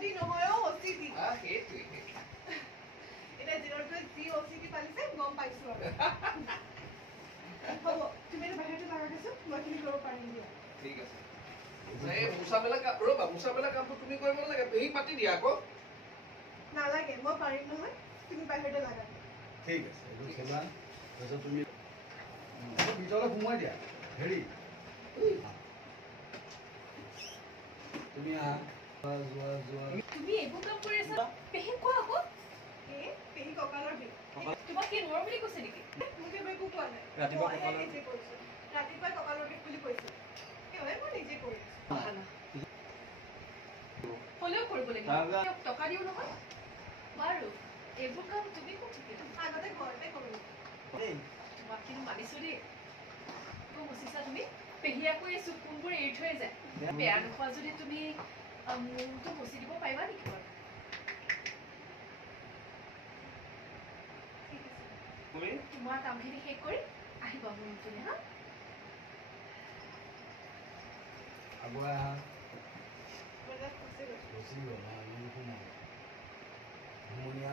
OCD নহয় OCD সেইটোৱে এটা জিৰৰটোৱে যি OCD পালিছে গম পাইছো আৰু হ'ব তুমি এটা বাহিৰতে লাগাইছো মই তুমি কৰিব পাৰিম দিয়া ঠিক আছে এই মুছাবেলা ৰবা মুছাবেলা কামটো তুমি কৰিব নালাগে পেহী পাতি দিয়া আকৌ নালাগে মই পাৰিম নহয় তুমি বাহিৰতে লাগাবা ঠিক আছে এইটো খেলা তাৰপিছত তুমি ভিতৰলৈ সোমাই দিয়া হেৰি তুমি আহা যোৱা যোৱা তুমি এইবোৰ কাম কৰি আছা পেহী কোৱা আকৌ পেহী কঁকালৰ বিষ তোমাক কি নোৱাৰো বুলি কৈছে নেকি মোক এবাৰ একো কোৱা নাই ৰাতিপুৱা মই কঁকালৰ নিজে কৰিছো ৰাতিপুৱাই কঁকালৰ বিষ বুলি কৈছে মই নিজে কৰিছো হ'লেও কৰিব লাগিব টকা দিও নহয় বাৰু এইবোৰ কাম তুমি ক'ত শিকিলা আগতে ঘৰতে কৰোঁ তোমাক কিন্তু মানিছো দেই মচিছা তুমি পেহী আকৌ এই চুক কোনবোৰ এৰি থৈ যায় বেয়া নোখোৱা যদি তুমি মূৰটো মচি দিব পাৰিবা নেকি বাৰু তোমাৰ কামখিনি শেষ কৰি আহিবা মোৰ ৰুমটোলৈ হা আগুৱাই আহা মই তাত ফচি গৈছোঁ গুচি গ'ল সোমাই হুমুনিয়া